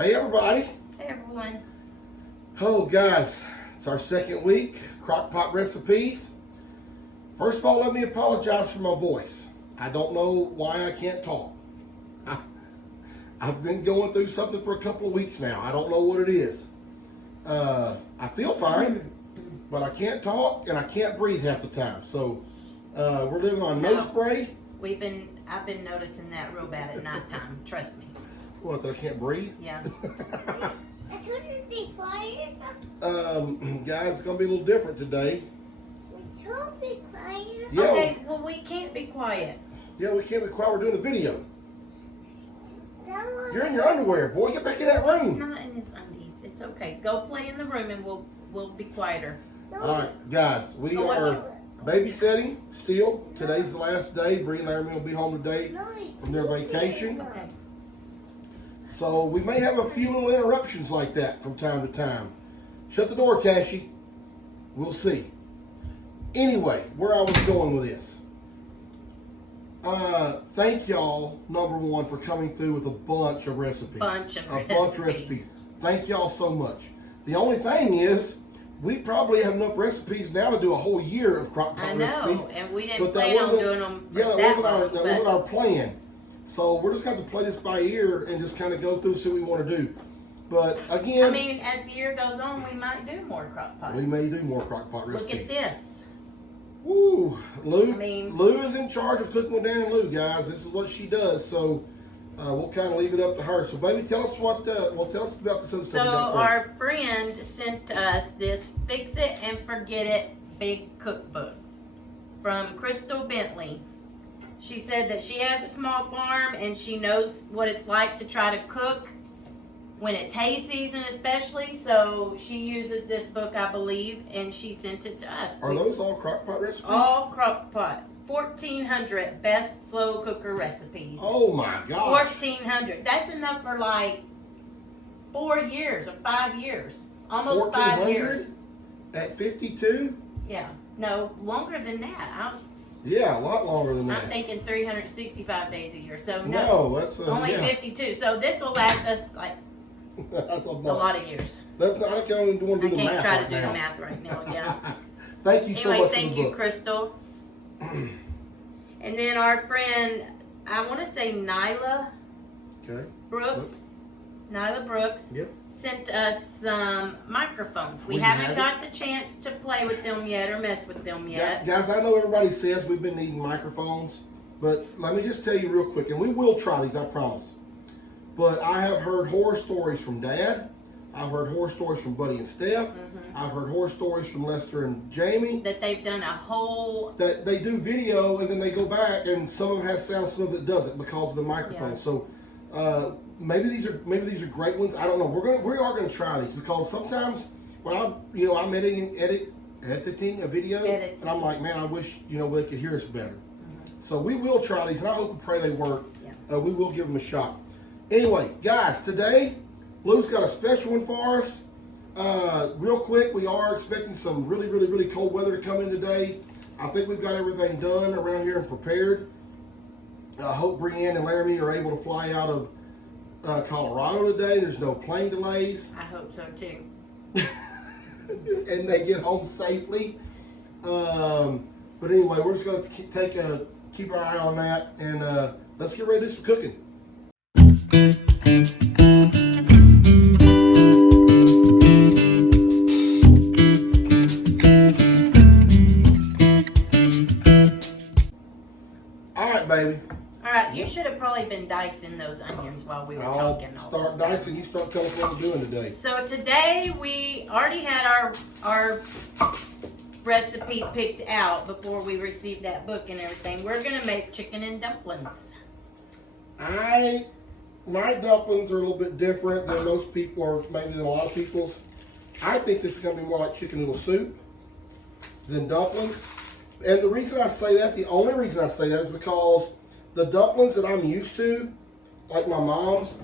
Hey everybody. Hey everyone. Oh guys, it's our second week, crock pot recipes. First of all, let me apologize for my voice. I don't know why I can't talk. I've been going through something for a couple of weeks now. I don't know what it is. I feel fine, but I can't talk and I can't breathe half the time. So we're living on no spray. I've been noticing that real bad at nighttime. Trust me. What, that I can't breathe? Yeah. I couldn't be quiet. Guys, it's gonna be a little different today. We can't be quiet. Yeah. Okay, well we can't be quiet. Yeah, we can't be quiet. We're doing a video. That You're in your underwear, boy. Get back in that He's room. not in his undies. It's okay. Go play in the room and we'll be quieter. All right, guys, we Go watch are babysitting still. Today's the last day. Bree and Laramie will be home today from their vacation. Okay. So we may have a few little interruptions like that from time to time. Shut the door, Cassie. We'll see. Anyway, where I was going with this. Thank y'all, number one, for coming through with a bunch of recipes. Bunch of recipes. Thank y'all so much. The only thing is, we probably have enough recipes now to do a whole year of crock pot recipes. And we didn't But that plan on wasn't- doing them for Yeah, that that wasn't long. our plan. So we're just going to play this by ear and just kind of go through, see what we want to do. But again, I mean, as the year goes on, we might do more crock pot. we may do more crock pot recipes. Look at this. Woo, Lou. I mean- Lou is in charge of cooking with Dan and Lou, guys. This is what she does. So we'll kind of leave it up to her. So, baby, tell us what. Tell us about this other So stuff we got first. our friend sent us this Fix It and Forget It big cookbook from Crystal Bentley. She said that she has a small farm and she knows what it's like to try to cook when it's hay season especially. So she uses this book, I believe, and she sent it to us. Are those all crock pot recipes? All crock pot. 1,400 best slow cooker recipes. Oh my gosh. 1,400. That's enough for like 4 years or 5 years. Almost 5 years. At 52? Yeah. No, longer than that. Yeah, a lot longer than that. I'm thinking 365 days a year. So No, that's only yeah. 52. So this will last us like That's a a lot of years. That's not. I can't even want to I do the can't math try right to do now. the math right now. Yeah. Thank you so Anyway, much thank for the you, book. Crystal. And then our friend, I want to say Nyla Okay. Brooks. Nyla Brooks. Yep. Sent us some microphones. We We haven't have got the chance to play with them yet or mess with them yet. Guys, I know everybody says we've been needing microphones, but let me just tell you real quick, and we will try these, I promise. But I have heard horror stories from Dad. I've heard horror stories from Buddy and Steph. I've heard horror stories from Lester and Jamie. That they've done a whole. That they do video and then they go back and some of it has sound, some of it doesn't because of the microphone. Yeah. So maybe these are great ones. I don't know. We are gonna try these because sometimes when I'm editing a video and I'm like, man, I wish they could hear us better. So we will try these and I hope and pray they work. Yeah. We will give them a shot. Anyway, guys, today Lou's got a special one for us. Real quick, we are expecting some really, really, really cold weather to come in today. I think we've got everything done around here and prepared. I hope Brianne and Laramie are able to fly out of Colorado today. There's no plane delays. I hope so too. And they get home safely. But anyway, we're just going to keep our eye on that. And let's get ready to do some cooking. Baby. All right, you should have probably been dicing those onions while we were talking. Start dicing. You start telling us what we're doing today. So today we already had our recipe picked out before we received that book and everything. We're gonna make chicken and dumplings. My dumplings are a little bit different than most people, or maybe than a lot of people's. I think this is gonna be more like chicken noodle soup than dumplings. And the reason I say that, the only reason I say that is because the dumplings that I'm used to, like my mom's,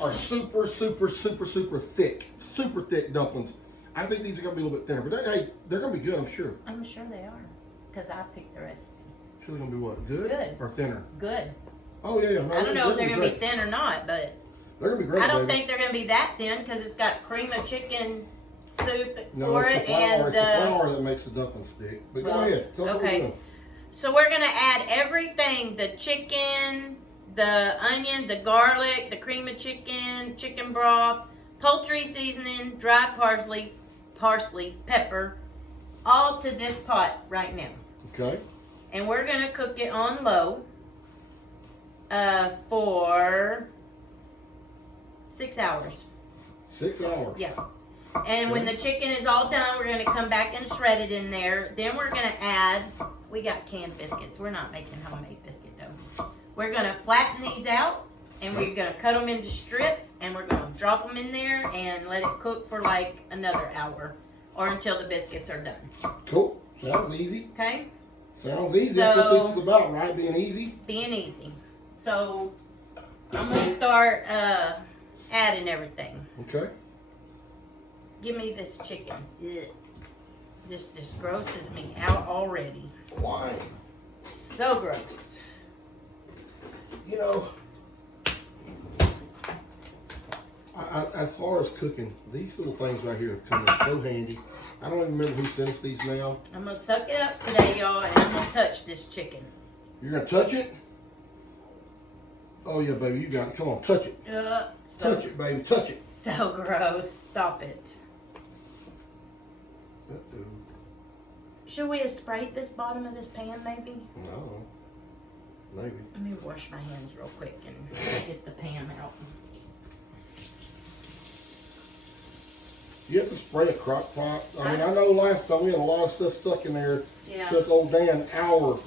are super, super, super, super thick. Super thick dumplings. I think these are going to be a little bit thinner. But they're going to be good, I'm sure. I'm sure they are, because I picked the recipe. Sure they're going to be what? Good? Good. Or thinner? Good. Oh, yeah. No, I don't know if they're going to be great. thin or not, but They're gonna be great. I don't baby. think they're gonna be that thin because it's got cream of chicken soup No, for it's it the flour, and it's the flour that makes the dumpling stick. But go ahead. Tell us what we're doing. So we're gonna add everything: the chicken, the onion, the garlic, the cream of chicken, chicken broth, poultry seasoning, dry parsley, pepper, all to this pot right now. Okay. And we're gonna cook it on low for 6 hours. 6 hours. Yeah. And when the chicken is all done, we're gonna come back and shred it in there. Then we're gonna add, we got canned biscuits. We're not making homemade biscuit dough. We're gonna flatten these out and we're gonna cut them into strips and we're gonna drop them in there and let it cook for like another hour or until the biscuits are done. Cool. Sounds easy. Okay? Sounds easy. That's what this is about, right? Being easy. Being easy. So I'm gonna start adding everything. Okay. Give me this chicken. Ugh. This just grosses me out already. Why? So gross. You know, as far as cooking, these little things right here have come in so handy. I don't even remember who sent us these now. I'm gonna suck it up today, y'all, and I'm gonna touch this chicken. You're gonna touch it? Oh yeah, baby, you got it. Come on, touch it. Touch it, baby. Touch it. So gross. Stop it. Uh-oh. Should we have sprayed this bottom of this pan, maybe? No. Maybe. Let me wash my hands real quick and get the pan out. You have to spray a crock pot. I mean, I know last time we had a lot of stuff stuck in there. Yeah. Took old Dan an hour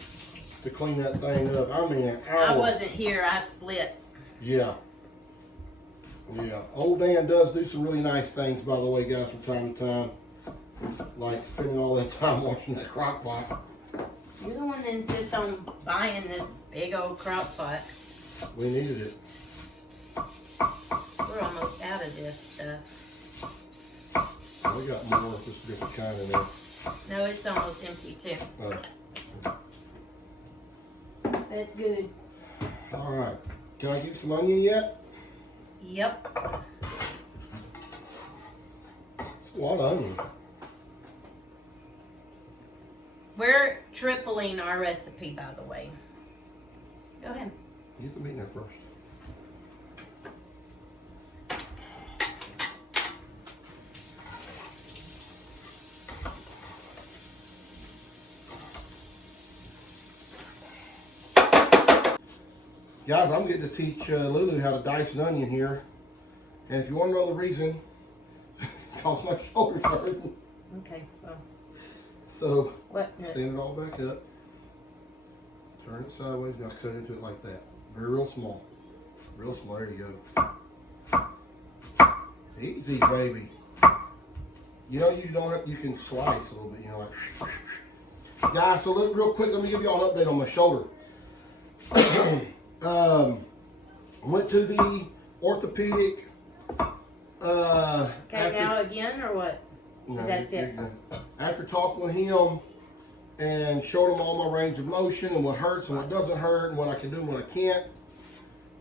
to clean that thing up. I mean, an hour. I wasn't here. I split. Yeah. Yeah. Old Dan does do some really nice things, by the way, guys, from time to time. Like spending all that time watching that crock pot. You're the one that insists on buying this big old crock pot. We needed it. We're almost out of this stuff. We got more of this different kind in there. No, it's almost empty too. That's good. All right. Can I get some onion yet? Yep. It's a lot of onion. We're tripling our recipe, by the way. Go ahead. Get the meat in there first. Guys, I'm getting to teach Lulu how to dice an onion here. And if you want to know the reason, because my shoulder's hurting. Okay, well. So, What? stand it all back up. Turn it sideways. Now cut into it like that. Real small. Real small. There you go. Easy, baby. You know, you don't have, you can slice a little bit, you know, like. Guys, so real quick, let me give you all an update on my shoulder. Went to the orthopedic. Okay, now again or what? No, That's you're it. good. After talking with him and showed him all my range of motion and what hurts and what doesn't hurt and what I can do and what I can't,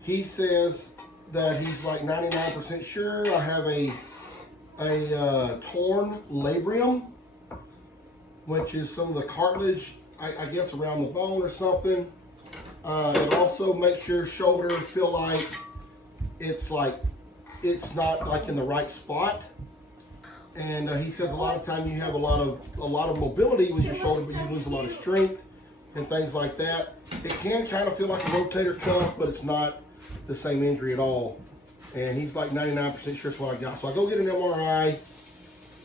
he says that he's like 99% sure I have a torn labrum, which is some of the cartilage, I guess, around the bone or something. It also makes your shoulder feel like it's not like in the right spot. And he says a lot of time you have a lot of mobility with your shoulder, but you lose a lot of strength and things like that. It can kind of feel like a rotator cuff, but it's not the same injury at all. And he's like 99% sure it's what I got. So I go get an MRI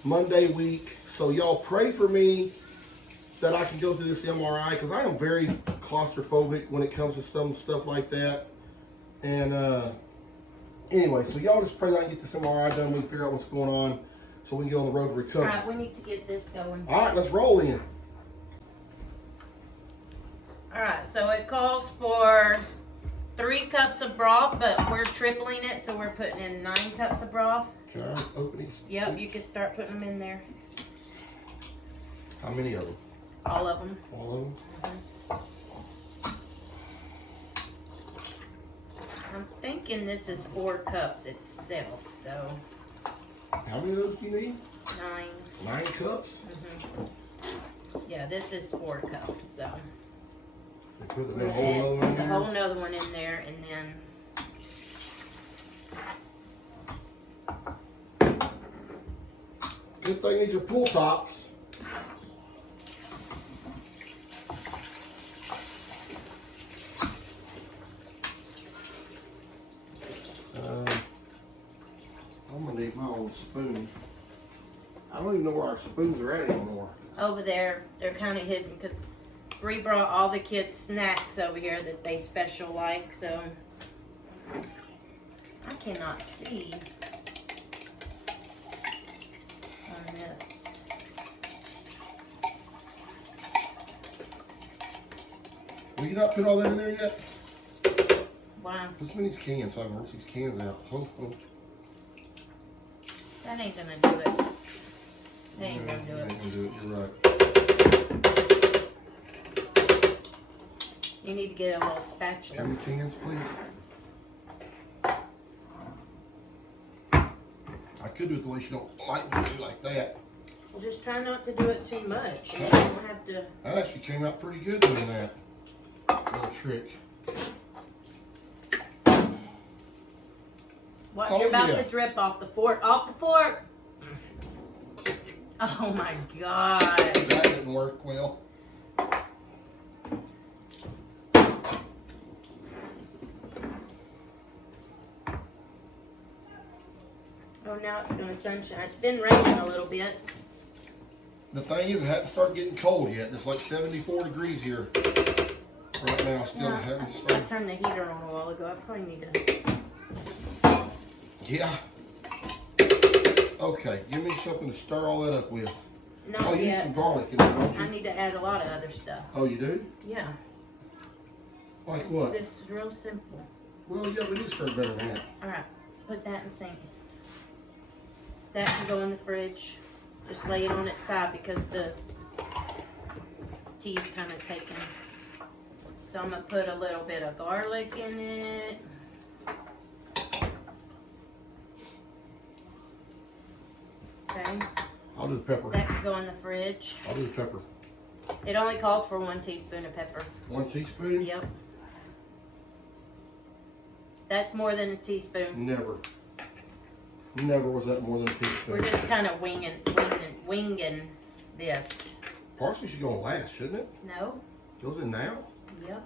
Monday week. So y'all pray for me that I can go through this MRI, because I am very claustrophobic when it comes to some stuff like that. And anyway, so y'all just pray that I can get this MRI done. We can figure out what's going on so we can get on the road to recovery. All right, we need to get this going. All right, let's roll in. All right, so it calls for 3 cups of broth, but we're tripling it, so we're putting in 9 cups of broth. Can I open these? Yep, you can start putting them in there. How many of them? All of them. All of them? I'm I'm thinking this is 4 cups itself, so How many of those do you need? 9. 9 cups? Yeah, this is 4 cups, so. We put We're the gonna whole add other one in a there. whole nother one in there, and then Good thing these are pull tops. I'm gonna need my own spoon. I don't even know where our spoons are at anymore. over there, they're kind of hidden because Bree brought all the kids snacks over here that they special like, so I cannot see on this. Will you not put all that in there yet? Wow, Put some of these cans so I can rinse these cans out. Oh. that ain't gonna do it. That ain't gonna do Ain't it. gonna do it, you're right. You need to get a little How spatula. many cans, please? I could do it the way she don't like me to do like that. Just try not to do it too much. You don't have to. That actually came out pretty good doing that. Little trick. What? Oh, You're about yeah. to drip off the fork. Off the fork! Oh my god. That didn't work well. Oh, now it's gonna sunshine. It's been raining a little bit. The thing is, it hadn't started getting cold yet. It's like 74 degrees here right now. Still Yeah, hadn't I started. turned the heater on a while ago. I probably need to. Yeah. Okay, give me something to stir all that up with. Not Oh, you need yet. some garlic in there, don't I you? need to add a lot of other stuff. Oh, you do? Yeah. Like what? This is real simple. Well, yeah, we need to start better than that. Alright, put that in the sink. That can go in the fridge. Just lay it on its side because the tea's kind of taken. So I'm going to put a little bit of garlic in it. Okay, I'll do the pepper. that can go in the fridge. I'll do the pepper. It only calls for 1 teaspoon of pepper. 1 teaspoon? Yep. That's more than a teaspoon. Never. Never was that more than a We're teaspoon. just kind of winging this. Parsley should go on last, shouldn't it? No? Goes in now? Yep.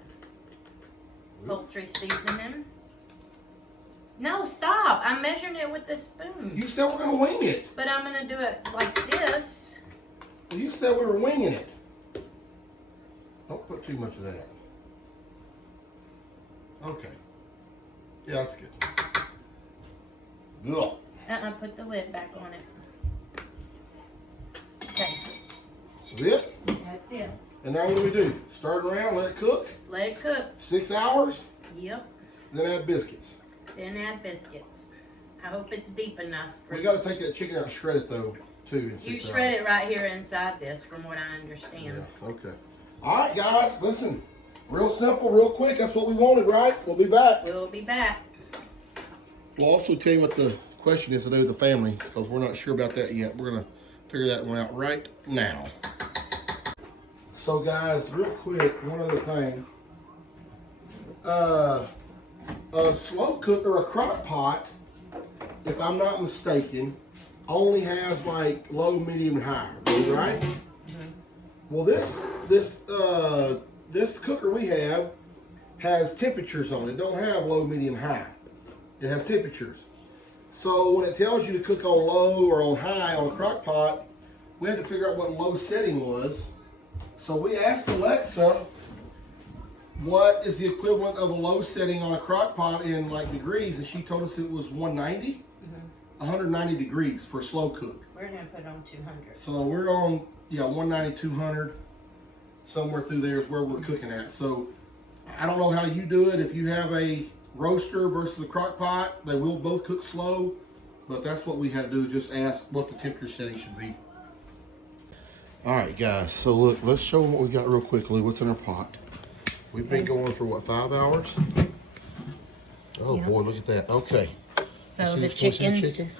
Poultry seasoning. No, stop. I'm measuring it with the spoon. You said we're going to wing it. But I'm going to do it like this. Well, you said we were winging it. Don't put too much of that. Okay. Yeah, that's good. Ugh. Put the lid back on it. Okay, That's it? that's it. And now what do we do? Start it around, let it cook. Let it cook. 6 hours, Yep. then add biscuits. Then add biscuits. I hope it's deep enough. For We got to take that chicken out and shred it though, too. in You 6 shred hours. it right here inside this, from what I understand. Yeah, okay. All right, guys, listen. Real simple, real quick. That's what we wanted, right? We'll be back. We'll be back. We'll also tell you what the question is to do with the family, because we're not sure about that yet. We're going to figure that one out right now. So, guys, real quick, one other thing. A slow cook or a crock pot, if I'm not mistaken, only has like low, medium, and high, right? Well, this cooker we have has temperatures on it. It don't have low, medium, high. It has temperatures. So when it tells you to cook on low or on high on a crock pot, we had to figure out what low setting was. So we asked Alexa, what is the equivalent of a low setting on a crock pot in like degrees? And she told us it was 190, 190 degrees for a slow cook. We're going to put it on 200. So we're on, 190, 200, somewhere through there is where we're cooking at. So I don't know how you do it. If you have a roaster versus a crock pot, they will both cook slow, but that's what we had to do, just ask what the temperature setting should be. All right, guys, so look, let's show them what we got real quickly. What's in our pot? We've been going for, what, 5 hours? Oh Yeah. boy, look at that. Okay. So See the can you see the chickens, chicken?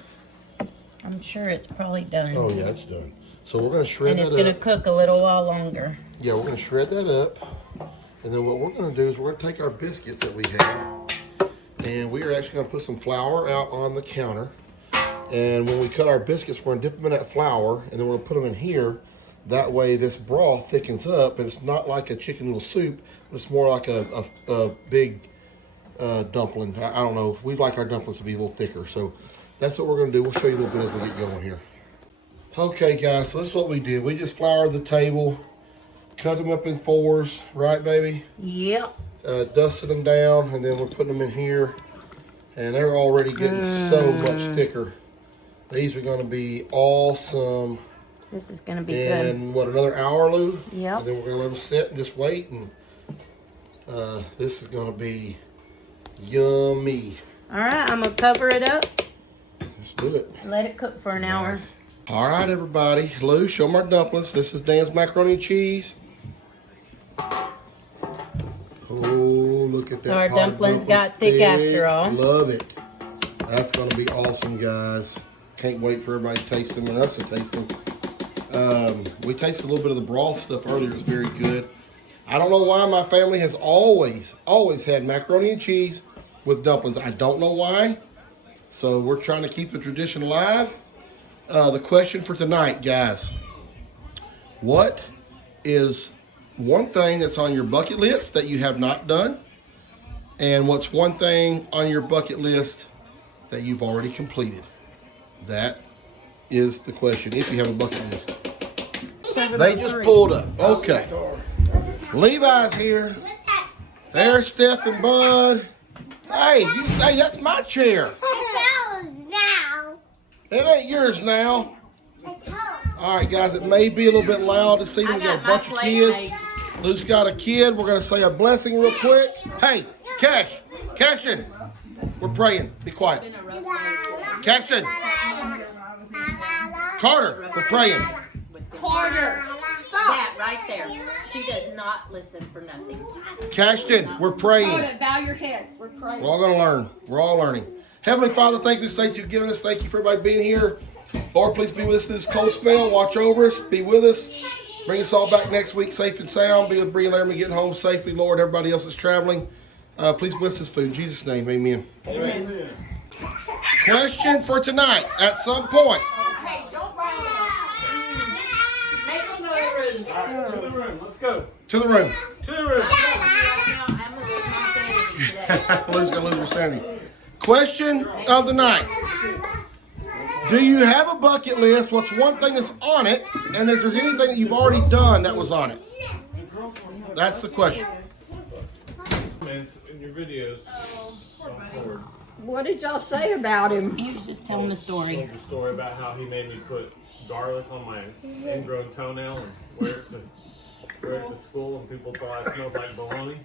I'm sure it's probably done. Oh yeah, it's done. So we're gonna shred And that it's up. gonna cook a little while longer. Yeah, we're gonna shred that up. And then what we're gonna do is we're gonna take our biscuits that we have, and we are actually gonna put some flour out on the counter. And when we cut our biscuits, we're gonna dip them in that flour, and then we're gonna put them in here. That way this broth thickens up, and it's not like a chicken noodle soup, but it's more like a big dumpling. I don't know. We'd like our dumplings to be a little thicker. So that's what we're gonna do. We'll show you a little bit as we get going here. Okay guys, so that's what we did. We just floured the table, cut them up in fours, right baby? Yep. Dusted them down, and then we're putting them in here, and they're already getting so much thicker. These are gonna be awesome. This is gonna be good. And what, another hour, Lou? Yep. And then we're gonna let them sit and just wait, and this is gonna be yummy. All right, I'm gonna cover it up. Let's do it. Let it cook for an hour. All right, everybody. Lou, show them our dumplings. This is Dan's macaroni and cheese. Oh, look at that. So our pot of dumplings got thick after all. Love it. That's going to be awesome, guys. Can't wait for everybody to taste them and us to taste them. We tasted a little bit of the broth stuff earlier. It's very good. I don't know why my family has always had macaroni and cheese with dumplings. I don't know why. So we're trying to keep the tradition alive. The question for tonight, guys. What is one thing that's on your bucket list that you have not done? And what's one thing on your bucket list that you've already completed? That is the question, if you have a bucket list. They just pulled up. Okay. Levi's here. There's Steph and Bud. Hey, that's my chair. It's yours now. It ain't yours now. It's yours. All right, guys, it may be a little bit loud to see. We got a bunch of kids. Luke's got a kid. We're going to say a blessing real quick. Hey, Cashin, we're praying. Be quiet. Cashin, Carter, we're praying. Carter, that right there. She does not listen for nothing. Cashin, we're praying. Bow your head. We're praying. We're all going to learn. We're all learning. Heavenly Father, thank you for this day you've given us. Thank you for everybody being here. Lord, please be with us through this cold spell. Watch over us. Be with us. Bring us all back next week safe and sound. Be with Bree and Laramie getting home safely. Lord, everybody else that's traveling, please bless this food. In Jesus' name, amen. Amen. Question for tonight at some point. Hey, don't buy Make them go to the room. All right, to the room. Let's go. To the room. To the room. I'm gonna lose my sanity today. Lou's going to lose her sanity. Question of the night. Do you have a bucket list? What's one thing that's on it? And is there anything that you've already done that was on it? That's the question. It's in your videos. Going forward. What did y'all say about him? He was just telling a story. Told the story about how he made me put garlic on my ingrown toenail and wear it to school, and people thought I smelled like bologna.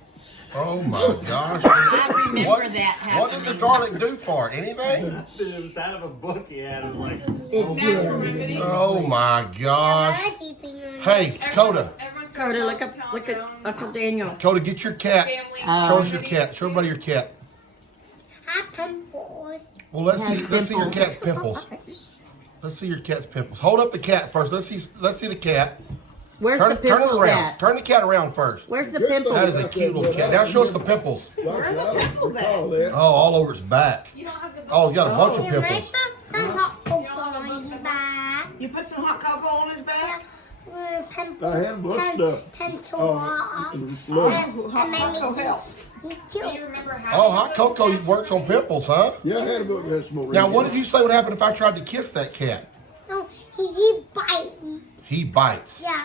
Oh my gosh. I remember that happening. What did the garlic do for it? Anything? It was out of a book he had. It was like, Oh my gosh. Hey, Coda. Coda, look at Uncle Daniel. Coda, get your cat. Show us your cat. Show everybody your cat. Hi, pimples. Well, let's see your pimples. cat's pimples. Let's see your cat's pimples. Hold up the cat first. Let's see the cat. Where's Turn the it pimples around. at? Turn the cat around first. Where's the That is pimples? a cute little cat. Now show us the pimples. Where are the pimples at? Oh, all over its back. Oh, he's got a bunch of You might pimples. put some hot cocoa on his back. You put some hot cocoa on his back? Pimples. I had blood stuff. Tend to off. Look. Hot cocoa helps. He too. Oh, hot cocoa works on pimples, huh? Yeah, I had a book that smoke. Now, what did you say would happen if I tried to kiss that cat? No, he bites. He bites. Yeah.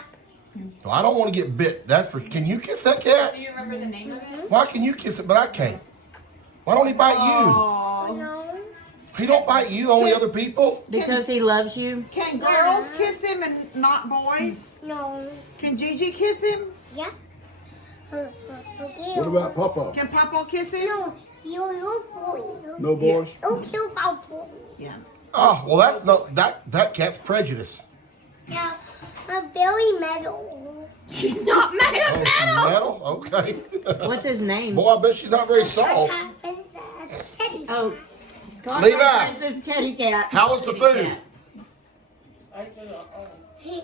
Well, I don't want to get bit. That's for. Can you kiss that cat? Do you remember the name of it? Why can you kiss it, but I can't? Why don't he bite Oh. No. you? He don't bite you, only other people. Because he loves you. Can girls kiss him and not boys? No. Can Gigi kiss him? Yeah. What about Papa? Can Papa kiss him? No, you boy. No boys? Oh, you boy. Yeah. Oh, well, that's no that cat's prejudice. Yeah, I'm very metal. She's not made of Oh, metal. metal? Okay. What's his name? Boy, I bet she's not very soft. Princess. Teddy. Oh, God, Levi. this is Teddy Cat. How was the food?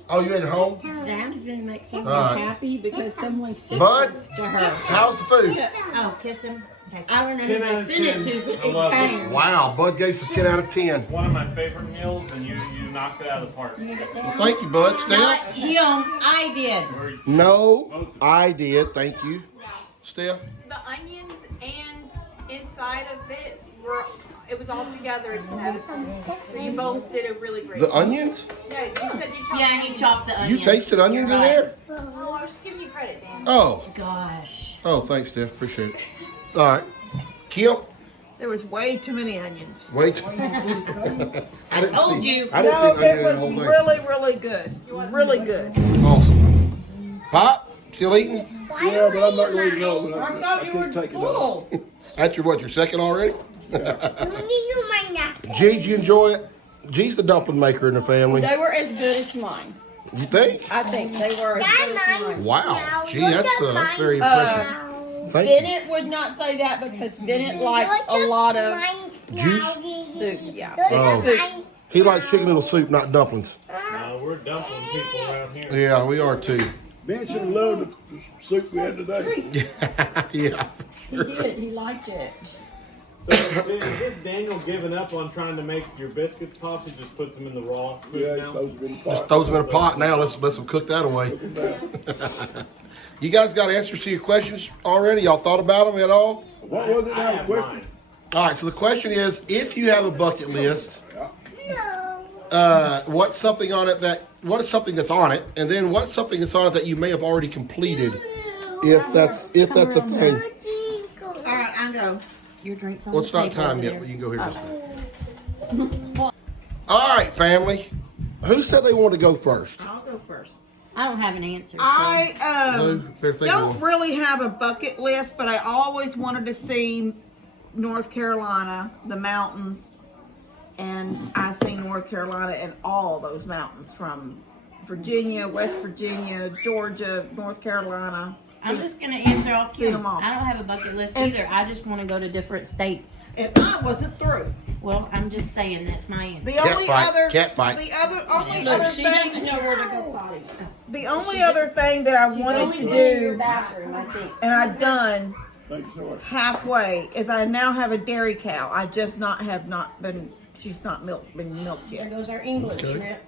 Oh, you ate at home? That's gonna make someone All right. happy because someone sent Bud? this to her. How's the food? Oh, kiss him. Okay. I don't know 10 who out they of sent it 10. to, but I love it it. came. Wow, Bud gave us a 10 out of 10. One of my favorite meals, and you knocked it out of the park. Well, thank you, Bud. Steph? Not him. I did. No, I did. Thank you. Steph? The onions and inside of it it was all together a 10 out of 10. So you both did a really great The job. onions? Yeah, you said you chopped Yeah, he chopped the onions. You tasted onions You're in right. there? Oh, I was just giving you credit, Dan. Oh. Gosh. Oh, thanks, Steph. Appreciate it. All right. Kim? There was way too many onions. Wait. I told you. I didn't see No, an onion it in was the whole thing. really, really good. Really good. Awesome. Pop? Still eating? Yeah, but I'm not going to eat all of I it. thought you were couldn't take it all. full. That's your second already? You need my napkin. G, did you enjoy it? G's the dumpling maker in the family. They were as good as mine. You think? I think they were as good as mine. Wow. Gee, that's very impressive. Thank you. Bennett would not say that because Bennett likes a lot of soup. Yeah. Oh. Soup. He likes chicken noodle soup, not dumplings. No, we're dumpling people around here. Yeah, we are too. Ben should have loved the soup we had today. Yeah. He did. He liked it. So is this Daniel giving up on trying to make your biscuits pops? He just puts them in the raw food Yeah, now? it's supposed to be Just pot. throws them in a pot now. Let's them cook that away. You guys got answers to your questions already? Y'all thought about them at all? What was it I now, the have question? mine. All right, so the question is, if you have a bucket list, No. what's something on it what is something that's on it, and then what's something that's on it that you may have already completed, if that's a thing. All right, I go. Your drink's on Well, the it's not table time over yet, there. but you can go here. All right, family. Who said they wanted to go first? I'll go first. I don't have an answer. So. I No, better think don't of one. really have a bucket list, but I always wanted to see North Carolina, the mountains, and I've seen North Carolina and all those mountains from Virginia, West Virginia, Georgia, North Carolina. I'm just gonna answer off Seen cue. them all. I don't have a bucket list And- either. I just want to go to different states. And I wasn't through. Well, I'm just saying that's my answer. The Cat only fight, other, cat fight. the only Look, other she doesn't thing, know where to go potty. the only other thing that I wanted Only to went in your do, bathroom, I think. and I've done Thank you so much. halfway, is I now have a dairy cow. I just have not been. She's not been milked There yet. goes our English, Okay. Rick.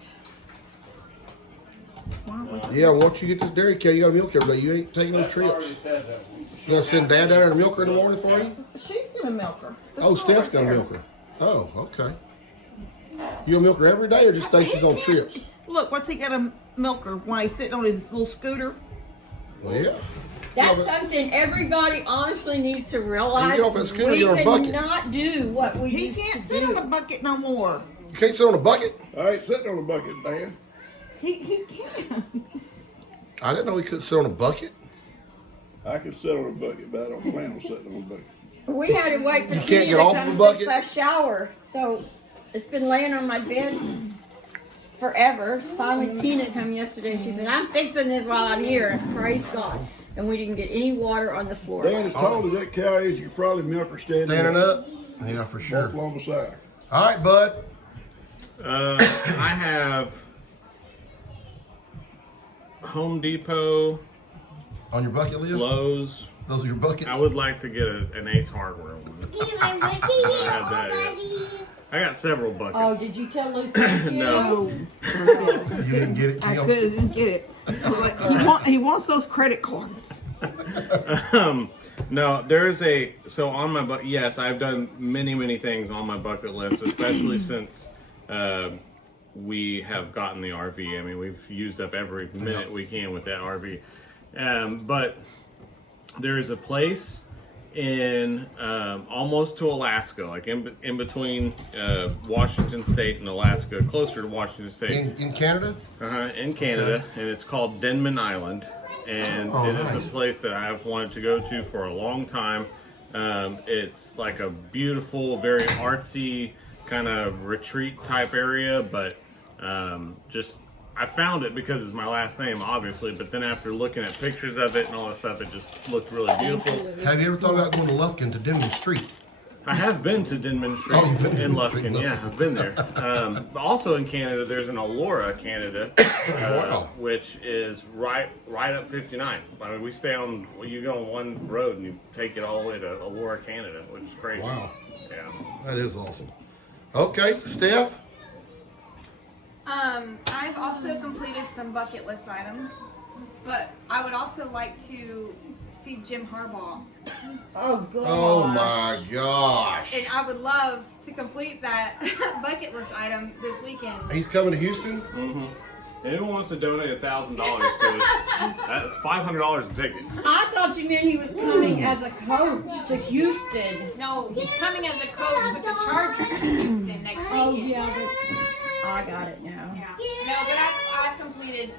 Why was it? Yeah, once you get this dairy cow, you got to milk every day. You ain't taking no That's trips. already said that. You gonna send Dad down there to milk her in the morning for you? She's gonna milk her. This Oh, one Steph's right gonna there. milk her. Oh, okay. You gonna milk her every day or just days she's on trips? Look, what's he gonna milk her while he's sitting on his little scooter? Well, yeah. That's something everybody honestly needs to realize. You get off that scooter, we get on a bucket. cannot do what we He used can't to sit do. on a bucket no more. You can't sit on a bucket? I ain't sitting on a bucket, Dan. He can't. I didn't know he could sit on a bucket. I can sit on a bucket, but I don't plan on sitting on a bucket. We had to wait for You can't Tina get to off come the bucket? fix our shower, so it's been laying on my bed forever. It's finally Tina come yesterday, and she said, "I'm fixing this while I'm here." And praise God, and we didn't get any water on the floor. Dan, as tall as that cow is, you could probably milk her standing Standing up? Yeah, for sure. Walk along the side. All right, bud. I have Home Depot, On your bucket list? Lowe's. Those are your buckets? I would like to get an Ace Hardware one. I'm ready here had that. already. I got several buckets. Oh, did you tell Lou? Thank you? No. You didn't get it, I Kim? couldn't get it. But he wants those credit cards. No, there's so on my yes, I've done many things on my bucket list, especially since we have gotten the RV. I mean, we've used up every minute we can with that RV. But there is a place in almost to Alaska, like in between Washington State and Alaska, closer to Washington State. In Canada? In Canada, and it's called Denman Island, and Oh, it is nice. a place that I've wanted to go to for a long time. It's like a beautiful, very artsy kind of retreat type area, but just I found it because it's my last name, obviously. But then after looking at pictures of it and all that stuff, it just looked really beautiful. Have you ever thought about going to Lufkin to Denman Street? I have been to Denman Street Oh, you've been to in Denman Street, Lufkin. Yeah, I've been there. Also in Canada, there's an Aurora, Canada, Wow. which is right up 59. I mean, we stay on. You go on one road and you take it all the way to Aurora, Canada, which is crazy. Wow. Yeah. That is awesome. Okay, Steph. I've also completed some bucket list items, but I would also like to see Jim Harbaugh. Oh, God. Oh my gosh. And I would love to complete that bucket list item this weekend. He's coming to Houston? Mm-hmm. Anyone wants to donate $1,000 to us? That's $500 a ticket. I thought you meant he was coming as a coach to Houston. No, he's coming as a coach with the Chargers in Houston next weekend. Oh, yeah. I got it now. Yeah. No, but I've completed.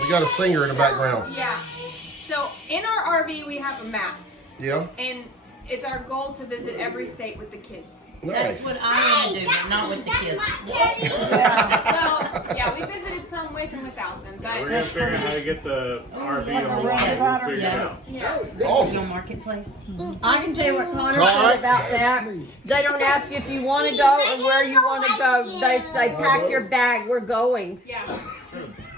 We got a singer in the background. Yeah. So in our RV we have a map, Yeah? and it's our goal to visit every state with the kids. That's Nice. what I want to do, but not with the kids. Well, yeah, we visited some with and without them, We're but gonna figure out how to get the RV to Hawaii. We'll figure it Yeah. out. yeah. Awesome. No marketplace. I can tell you what Connor All said right. about that. They don't ask you if you want to go or where you want to go. They say, pack your bag, we're going. Yeah.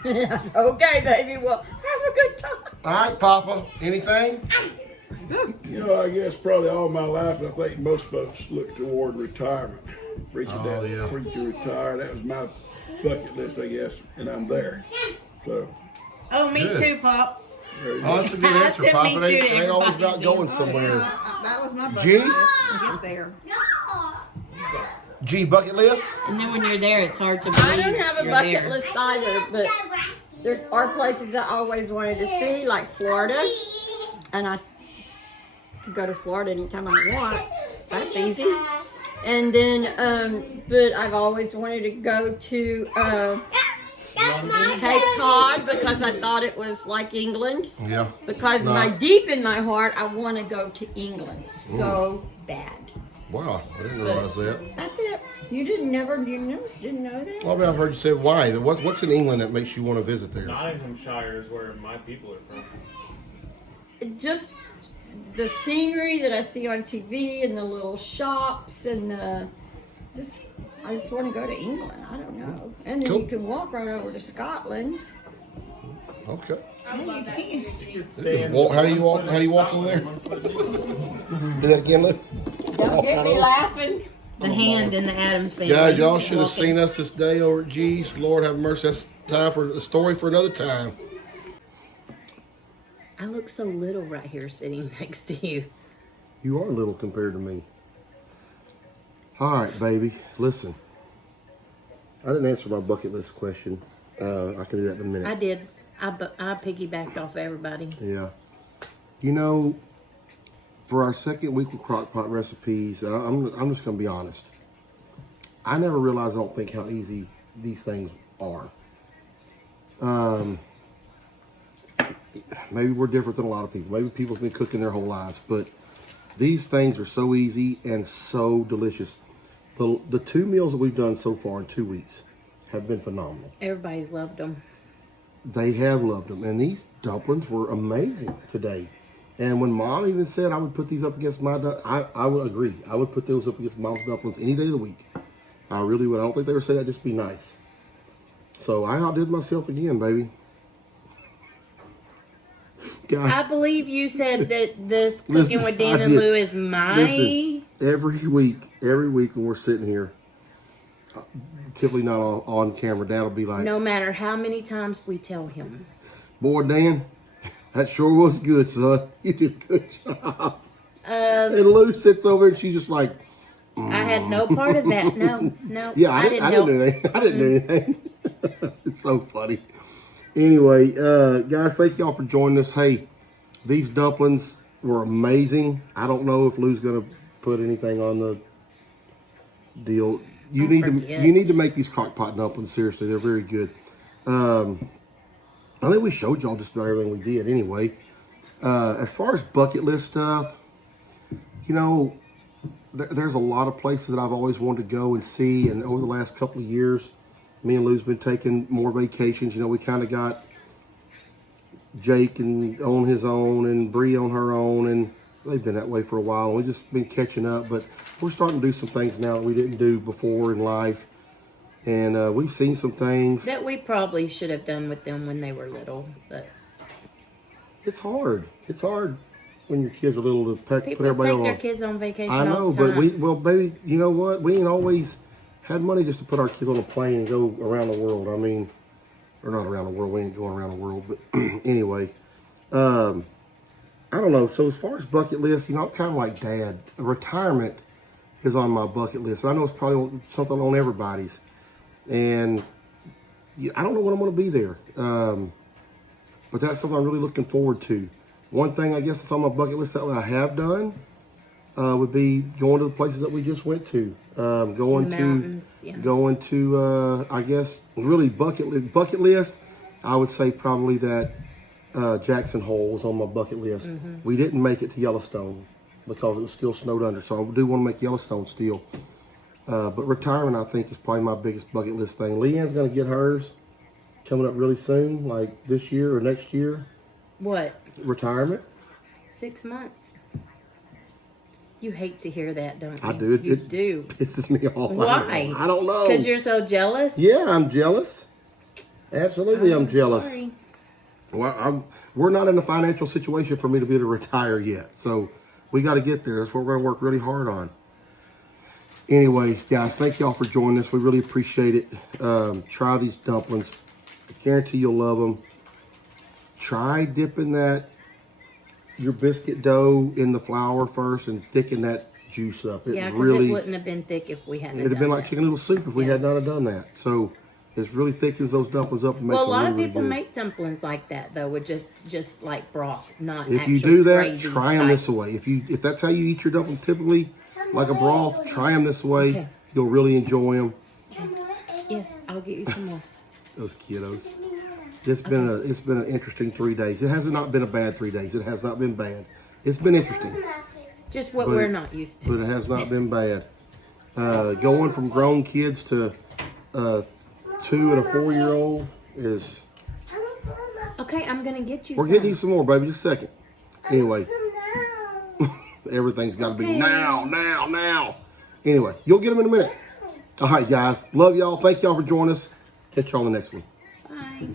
Okay, baby, well, have a good time. All right, Papa. Anything? You know, I guess probably all my life, I think most folks look toward retirement. Reaching Oh, that yeah. point to retire, that was my bucket list, I guess, and I'm there. So, Oh, me Good. too, Pop. there you Oh, go. that's a good answer, Sent me Papa. It too to ain't always about everybody's going email. somewhere. That was my bucket G? list to get there. G, bucket list? And then when you're there, it's hard to believe I don't have a you're bucket there. list either, but there's are places I always wanted to see, like Florida, and I could go to Florida anytime I want. That's easy. And then, but I've always wanted to go to Cape Cod because I thought it was like England. Yeah. Because deep in my heart, I want to go to England so bad. Wow, I didn't realize that. That's it. You didn't know that? Well, I mean, I've heard you say why. What's in England that makes you want to visit there? Nottinghamshire is where my people are from. Just the scenery that I see on TV and the little shops and I just want to go to England. I don't know. And then Cool. you can walk right over to Scotland. Okay. I love that too. How do you walk? How do you walk over there? Do that again, Lou. Don't get me laughing. The hand in the Adams family. Guys, y'all should have Walking. seen us this day over at G's. Lord have mercy. That's time for a story for another time. I look so little right here sitting next to you. You are little compared to me. All right, baby. Listen. I didn't answer my bucket list question. I can do that in a minute. I did. I piggybacked off everybody. Yeah. You know, for our second week with crockpot recipes, I'm just going to be honest. I never realized, I don't think, how easy these things are. Maybe we're different than a lot of people. Maybe people have been cooking their whole lives, but these things are so easy and so delicious. The 2 meals that we've done so far in 2 weeks have been phenomenal. Everybody's loved them. They have loved them, and these dumplings were amazing today. And when Mom even said I would put these up against my, I would agree. I would put those up against Mom's dumplings any day of the week. I really would. I don't think they would say that just to be nice. So I outdid myself again, baby. Guys, I believe you said that this cooking Listen, with Dan I and did. Lou is my. Listen, every week when we're sitting here, typically not on camera, Dad will be like, No matter how many times we tell him. "Boy, Dan, that sure was good, son. You did a good job." And Lou sits over and she's just like, I had no part of that. No. "Yeah, I didn't know. do anything. I didn't do anything." It's so funny. Anyway, guys, thank y'all for joining us. Hey, these dumplings were amazing. I don't know if Lou's gonna put anything on the deal. You need to make these crock pot dumplings. Seriously, they're very good. I think we showed y'all just about everything we did. Anyway, as far as bucket list stuff, you know, there's a lot of places that I've always wanted to go and see. And over the last couple of years, me and Lou's been taking more vacations. You know, we kind of got Jake on his own and Bree on her own, and they've been that way for a while. We've just been catching up, but we're starting to do some things now that we didn't do before in life. And we've seen some things. That we probably should have done with them when they were little, but It's hard. It's hard when your kids are little to put people everybody take on. their kids on vacation I know, all the time. but well, baby, you know what? We ain't always had money just to put our kids on a plane and go around the world. I mean, or not around the world. We ain't going around the world, but anyway, I don't know. So as far as bucket list, you know, I'm kind of like Dad. Retirement is on my bucket list. I know it's probably something on everybody's, and I don't know when I'm going to be there. But that's something I'm really looking forward to. One thing I guess that's on my bucket list that I have done would be going to the places that we just went to. Going The to, mountains, yeah. going to, I guess, really bucket list. I would say probably that Jackson Hole was on my bucket list. Mm-hmm. We didn't make it to Yellowstone because it was still snowed under. So I do want to make Yellowstone still. But retirement, I think, is probably my biggest bucket list thing. Leanne's going to get hers coming up really soon, like this year or next year. What? Retirement. 6 months. You hate to hear that, don't you? I do. You It do. pisses me off. Why? I don't know. Because you're so jealous? Yeah, I'm jealous. Absolutely, I'm jealous. Sorry. Well, we're not in a financial situation for me to be able to retire yet. So we got to get there. That's what we're going to work really hard on. Anyway, guys, thank y'all for joining us. We really appreciate it. Try these dumplings. I guarantee you'll love them. Try dipping your biscuit dough in the flour first and thicken that juice up. Yeah, because it wouldn't have been thick if we hadn't It'd have been like chicken noodle soup if we had not have done that. So it really thickens those dumplings up and makes Well, a them lot really, of really people good. make dumplings like that though, with just like broth, not If you actual do that, gravy try them type. this way. If that's how you eat your dumplings typically, like a broth, try them this way. Okay. You'll really enjoy them. Yes, I'll get you some more. Those kiddos. It's been an interesting 3 days. It has not been a bad 3 days. It has not been bad. It's been interesting, Just what But- we're not used to. but it has not been bad. Going from grown kids to 2 and a 4-year-old is. Okay, I'm gonna get you We're some. getting you some more, baby. Just a second. Anyway, everything's got to be Okay. now. Anyway, you'll get them in a minute. All right, guys. Love y'all. Thank y'all for joining us. Catch y'all on the next one. Bye.